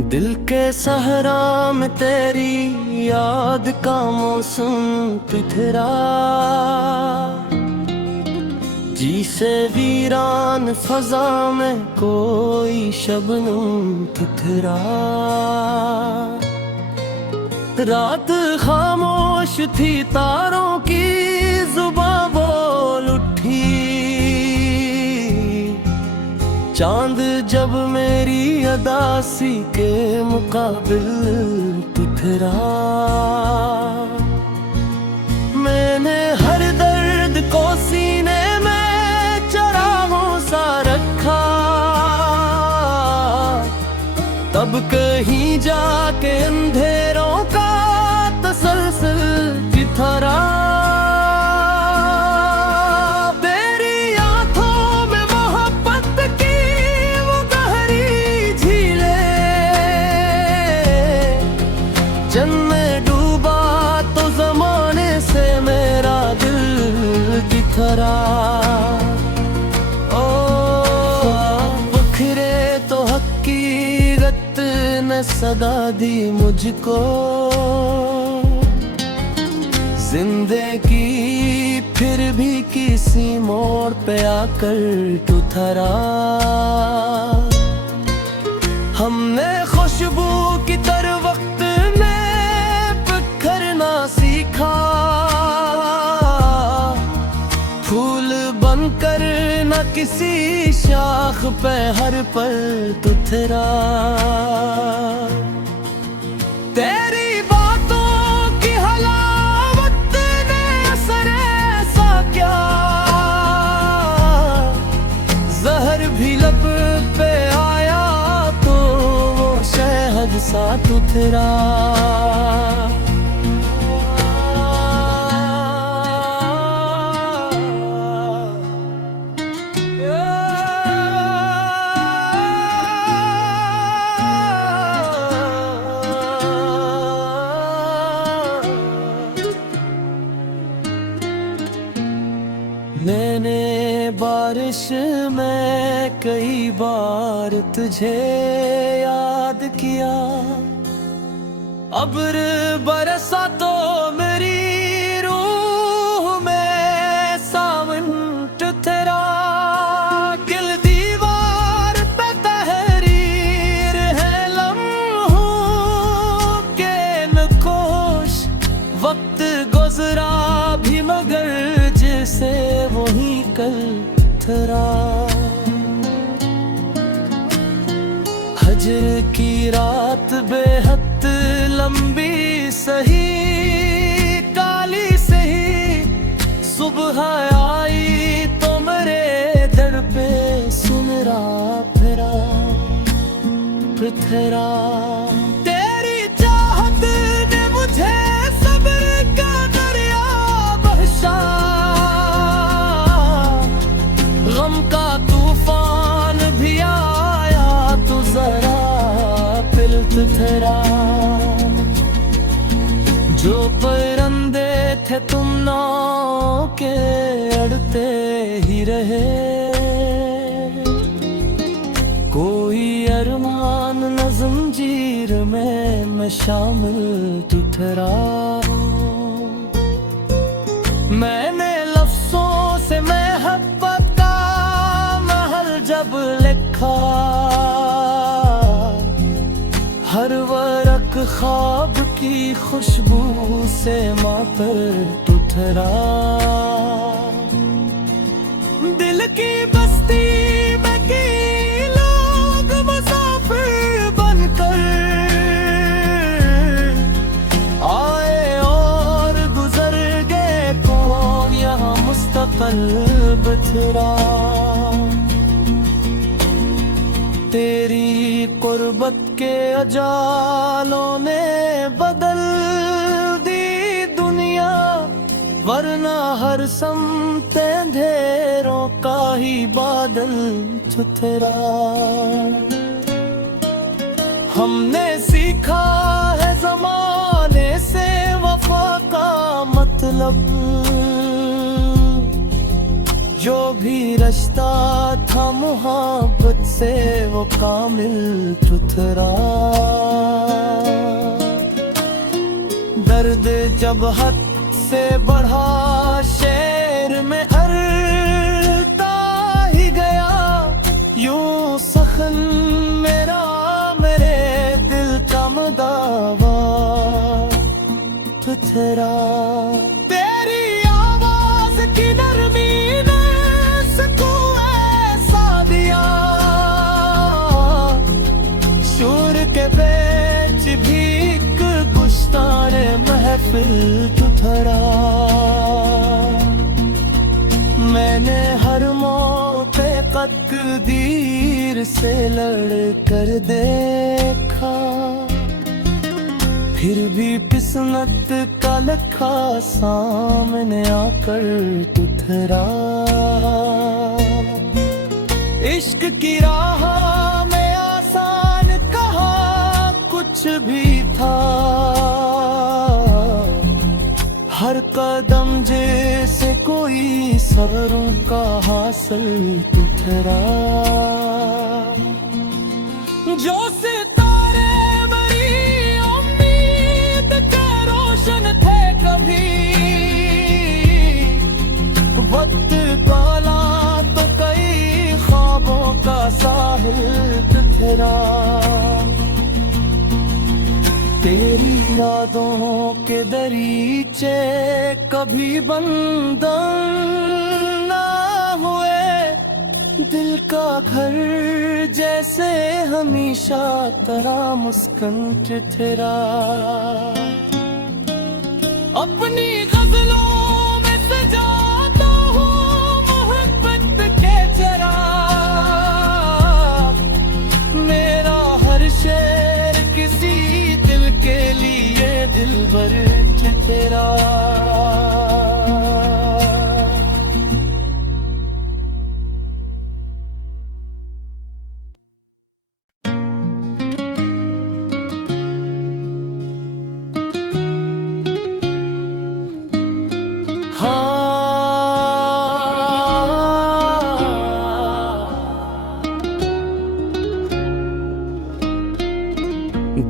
दिल के सहरा में तेरी याद का मौसम पिथरा, जी से वीरान फजा में कोई शबनम पिथरा। रात खामोश थी, तारों की जुबां बोल उठी, चांद जब मेरी अदासी के मुकाबिल पिथरा। मैंने हर दर्द को सीने में चरागों सा रखा, तब कहीं जाके अंधेरों का तसलसल पिथरा। जन में डूबा तो जमाने से मेरा दिल बिखरा। ओ बिखरे तो हकीकत ने सदा दी मुझको, जिंदगी फिर भी किसी मोड़ पे आकर टुथरा। हमने खुशबू की तरह वक्त सीखा, फूल बनकर न किसी शाख पे हर पल तुथरा। तेरी बातों की हलावत ने असर ऐसा क्या, जहर भी लब पे आया तो वो शहद सा तुथरा। मैंने बारिश में कई बार तुझे याद किया, अब्र बरसा तो मेरी रूह में सावन तुथरा। दिल दीवार पे तहरीर है लम्हों के नकोश, वक्त गुजरा भी मगर से वही कल थरा। हजर की रात बेहद लंबी सही, काली सही सुबह आई तो मेरे दर पे सुनरा फिरा पृथरा। तेरी चाहत ने मुझे सब्र का दरिया बख्शा, गम का तूफान भी आया तो जरा पिलथरा। जो परिंदे थे तुम नाव के अड़ते ही रहे, कोई अरमान न जंजीर में मैं शामिल तुथरा। मैंने लफ्जों से मोहब्बत का महल जब लिखा, हर वरक ख्वाब की खुशबू से मातर तुथरा। दिल की बस्ती में की लोग मुसाफिर बनकर आए और गुजर गए, कौन यहाँ मुस्तक़िल बिथरा। तेरी कुर्बत के अजालों ने बदल दी दुनिया, वरना हर समत अंधेरों का ही बादल छुथरा। हमने सीखा है ज़माने से वफा का मतलब, जो भी रिश्ता था मोहब्बत से वो कामिल चुथरा। दर्द जब हद से बढ़ा शेर में अरता ही गया, यूं सखन मेरा मेरे दिल का मदावा तुथरा। तेरी आवाज की नरमी ने सुकून ऐसा दिया, शूर के बेच भी गुस्ताने महफिल तुथरा। मैंने हर मौके तकदीर से लड़ कर देखा, फिर भी किस्मत का लखा सामने आकर तुथरा। इश्क की राह में आसान कहा कुछ भी था, हर कदम जैसे कोई सवरों का हासिल तुथरा। जो सितारे बड़ी उम्मीद के रोशन थे कभी, वक्त काला तो कई ख्वाबों का साहिल तुथरा। तेरी यादों के दरीचे कभी बंद ना हुए, दिल का घर जैसे हमेशा तेरा मुस्कान तेरा। अपनी गजलों में सजाता हूँ मोहब्बत के चेहरा, मेरा हर शेर किसी दिल के लिए दिलबर तेरा।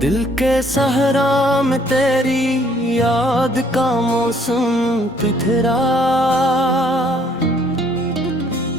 दिल के सहरा में तेरी याद का मौसम तिथरा,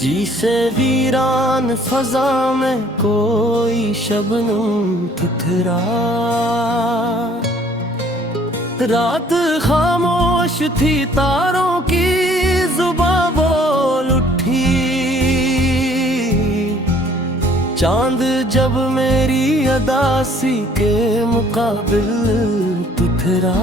जी से वीरान फजा में कोई शबनम तिथरा। रात खामोश थी तारों की जुबां बोल उठी, चांद जब मेरी अदासी के मुकाबिल तुथरा।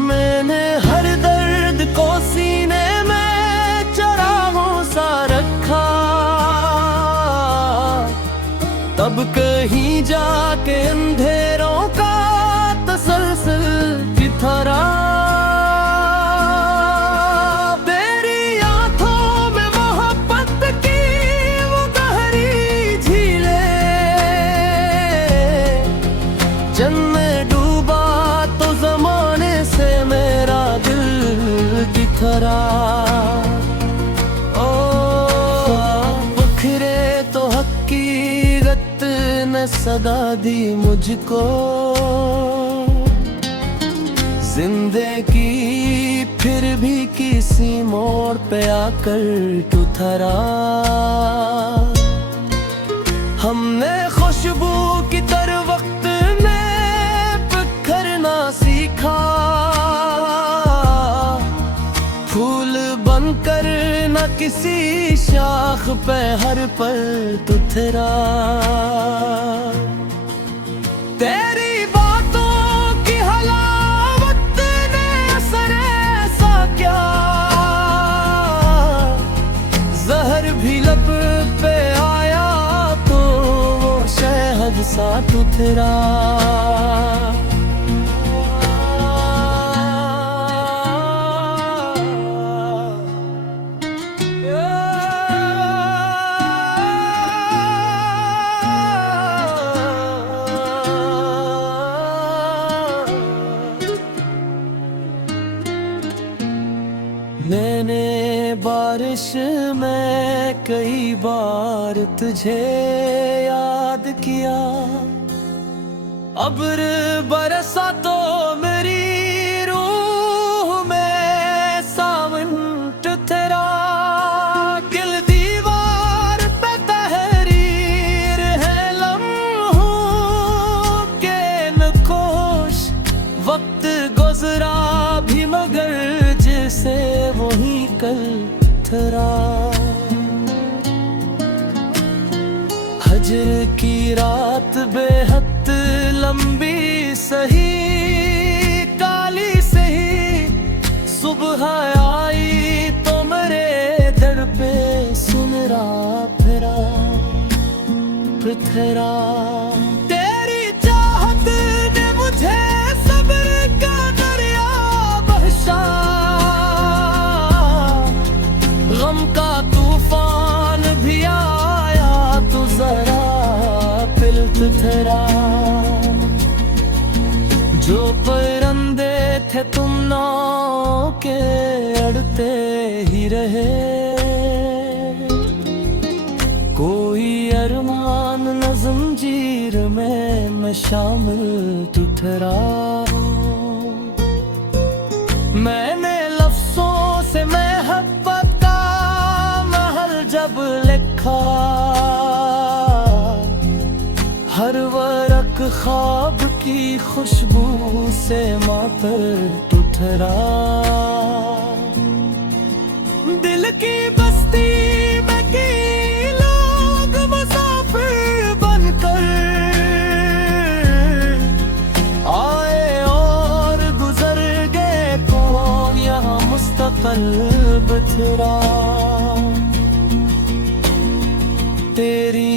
मैंने हर दर्द को सीने में चरागों सा रखा, तब कहीं जाके अंधेरों का तसलसल बिथरा। जन में डूबा तो जमाने से मेरा दिल बिखरा। ओ बखरे तो हकीकत ने सदा दी मुझको, जिंदगी फिर भी किसी मोड़ पे आकर तुथरा। हमने खुशबू की तरह वक्त सीखा, फूल बनकर न किसी शाख पे हर पल तुथरा। तेरी बातों की हलावत ने असर ऐसा क्या, जहर भी लब पे आया तो वो शहद सा तुथरा। मैंने बारिश में कई बार तुझे याद किया, अब्र बरसा तो मेरी रूह में सावन तेरा, दिल दीवार पे तहरीर है लम्हों के नकोश, वक्त गुजरा भी मगर जैसे वही कल थरा। हजर की रात बेहद लंबी सही, काली सही सुबह आई तो मेरे दर पे सुनरा फिरा पृथरा। तेरी चाहत ने मुझे सब्र का दरिया बख्शा, गम का तूफान भी आया तो जरा पिलथरा। जो परिंदे थे तुम नाव के अड़ते ही रहे, कोई अरमान न जंजीर में मैं शामिल तू ठहरा। मैंने लफ्जों से मोहब्बत का महल जब लिखा, हर वरक ख्वाब की खुशबू से मातर टुठरा। दिल की बस्ती में की लोग मुसाफिर बनकर आए और गुजर गए, कौन यहाँ मुस्तक़िल बथरा। तेरी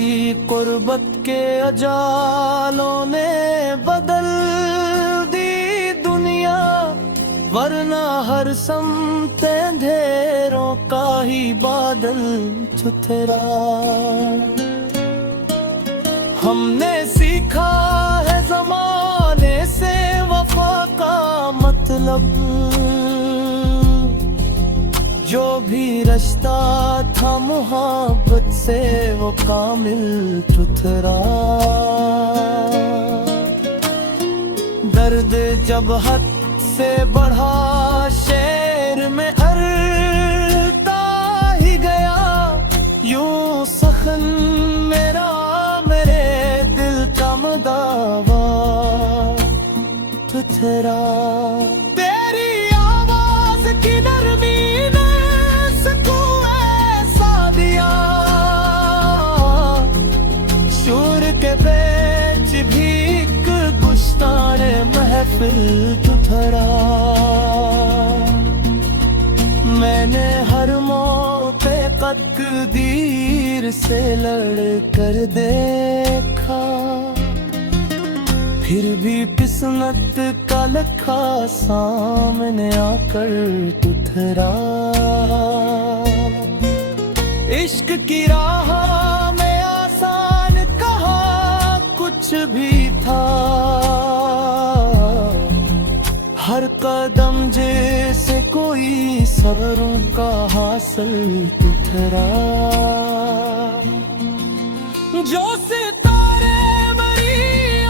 कुर्बत के अजालों ने बदल दी दुनिया, वरना हर समत अंधेरों का ही बादल छुथरा। हमने सीखा है ज़माने से वफा का मतलब, जो भी रिश्ता था मोहब्बत से वो कामिल चुथरा। दर्द जब हद से बढ़ा शेर में अरता ही गया, यूं सखन मेरा मेरे दिल का मदावा चुथरा। तेरी आवाज की नरमी भीख गुस्ताने महफिल तुथरा। मैंने हर मौके तकदीर से लड़ कर देखा, फिर भी किस्मत का लखा सामने आकर तुथरा। इश्क की राह में आसान कहा कुछ भी था, हर कदम जैसे कोई सब्रों का हासिल तुथरा। जो सितारे बड़ी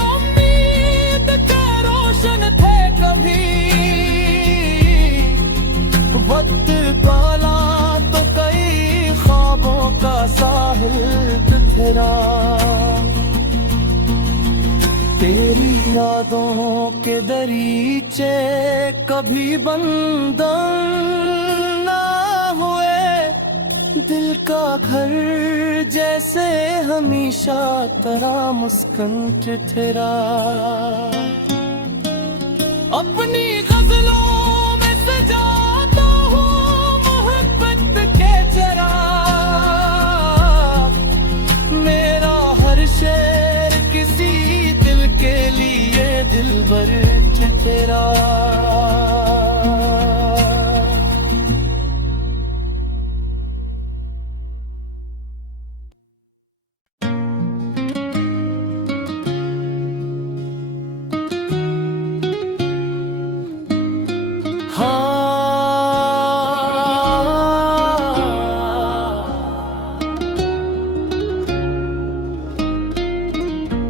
उम्मीद के रोशन थे कभी, वक्त काला तो कई ख्वाबों का साहिल तुथरा। तेरी यादों के दरीचे कभी बंद ना हुए, दिल का घर जैसे हमेशा तेरा मुस्कान तेरा। अपनी गजलों में सजाता हूँ मोहब्बत के चरा, मेरा हर शेर किसी दिल के लिए दिलबर तेरा।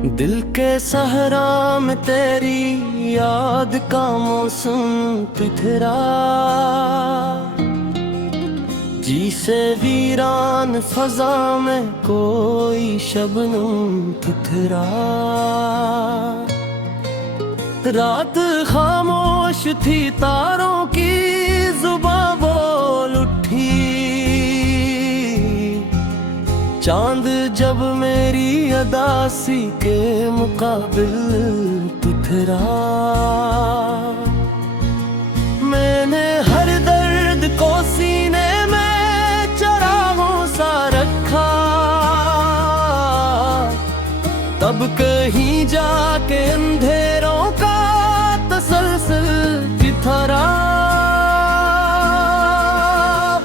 दिल के सहरा में तेरी याद का मौसम तिथरा, जी से वीरान फजा में कोई शबनम तिथरा। रात खामोश थी, तारों की जुबां बोल उठी, चांद जब मेरी अदासी के मुकाबिल तिथरा। मैंने हर दर्द को सीने में चरागों सा रखा, तब कहीं जाके अंधेरों का तसलसल तिथरा।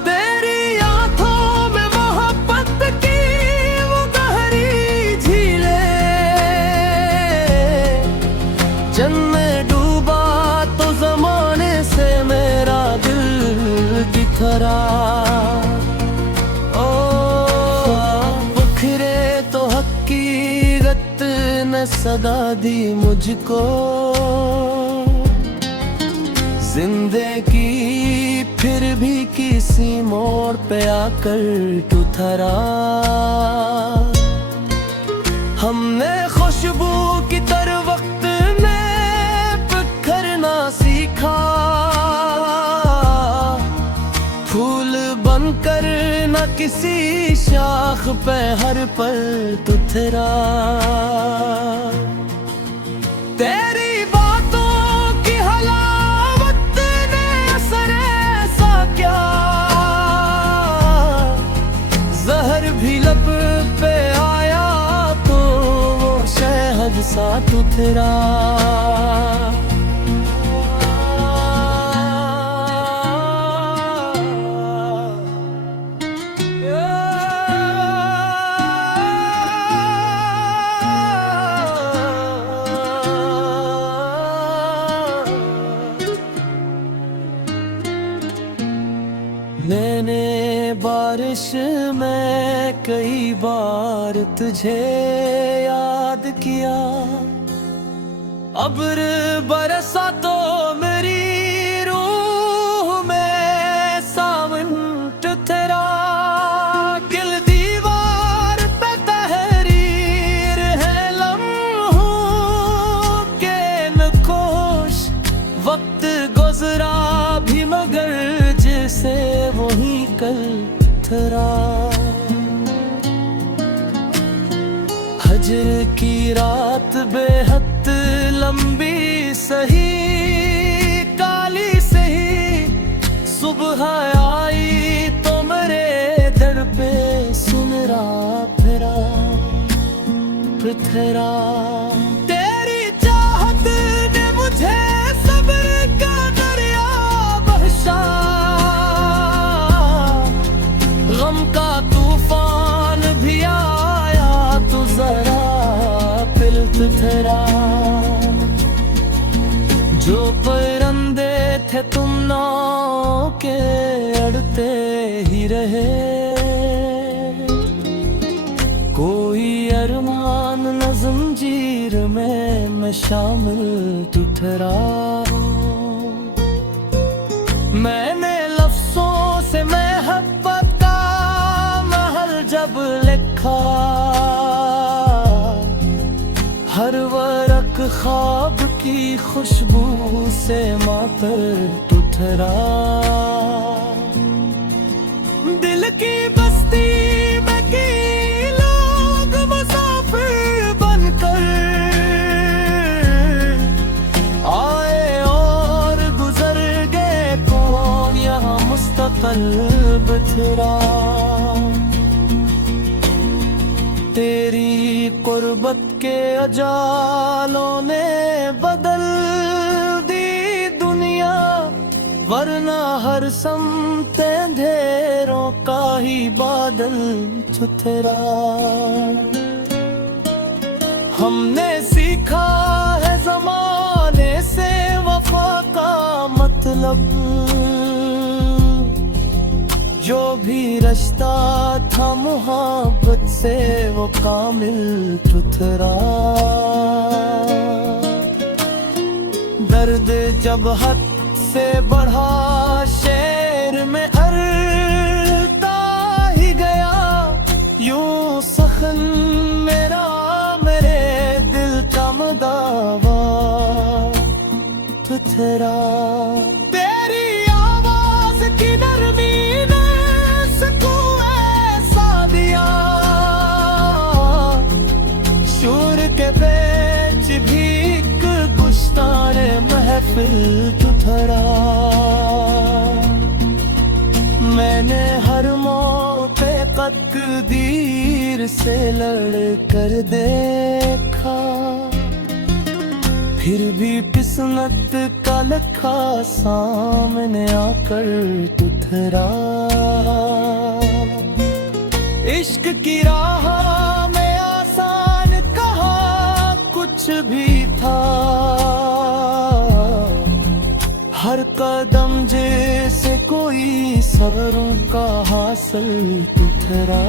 तेरी आंखों में मोहब्बत की वो गहरी झीलें, जन में डूबा तो जमाने से मेरा दिल तिथरा। ओ बखरे तो हकीकत ने सदा दी मुझको, जिंदगी फिर भी किसी मोड़ पे आकर टुथरा। हमने खुशबू की तरह वक्त में बिखरना सीखा, फूल बनकर न किसी शाख पे हर पल तुथरा। तेरी बातों की हलावत ने असर ऐसा क्या, जहर भी लब पे आया तो वो शहद सा तुथरा। मैंने बारिश में कई बार तुझे याद किया, अब्र बरसा तो मेरी रूह में सावन तुथरा। दिल दीवार पे तहरीर है लम्हों के नकोश, वक्त गुजरा भी मगर से वही कल थरा। हजर की रात बेहद लंबी सही, काली सही सुबह आई तो मेरे दर पे सुनरा फिरा पृथरा। तेरी चाहत ने मुझे सब्र का दरिया बख्शा, गम का तूफान भी आया तो जरा पिलत थरा। जो परिंदे थे तुम नाव के अड़ते ही रहे, कोई अरमान न जंजीर में मैं शामिल तुथरा। मैंने लफ्जों से मोहब्बत का महल जब लिखा, हर वरक ख्वाब की खुशबू से मातर तुथरा। दिल की बस्ती में की लोग मुसाफिर बनकर आए और गुजर गए, कौन यहाँ मुस्तक़िल बिथरा। तेरी कुर्बत के अजालों ने बदल दी दुनिया, वरना हर समत अंधेरों का ही बादल छुथरा। हमने सीखा है ज़माने से वफा का मतलब, जो भी रिश्ता था मोहब्बत से वो कामिल चुथरा। दर्द जब हद से बढ़ा शेर में अरता ही गया, यूं सखन मेरा मेरे दिल का मदावा तुथरा। तेरी आवाज की नरमी ने सुकून ऐसा दिया, शूर के बेच भी एक गुस्ताने महफिल तुथरा। मैंने हर मौते तकदीर से लड़ कर देखा, फिर भी किस्मत का लखा सामने आकर तुथरा। इश्क की राह में आसान कहा कुछ भी था, हर कदम जैसे कोई सब्रों का हासिल तुथरा।